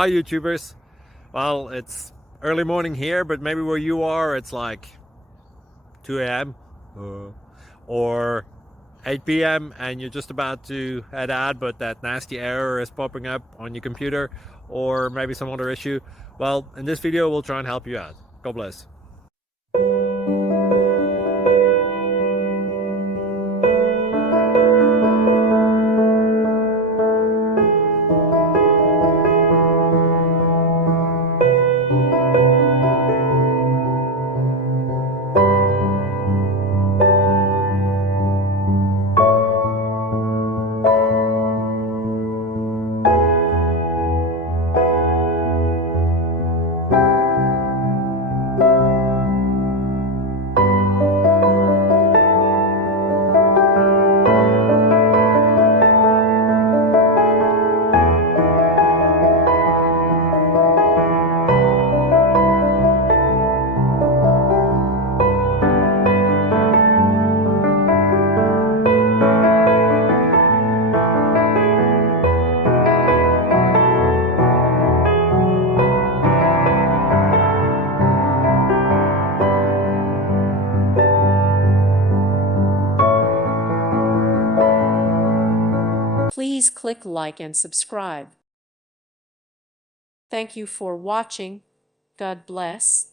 Hi YouTubers. Well, it's early morning here, but maybe where you are it's like 2 a.m. Or 8 p.m. and you're just about to head out, but that nasty error is popping up on your computer, or maybe some other issue. Well, in this video we'll try and help you out. God bless. Please click like and subscribe. Thank you for watching. God bless.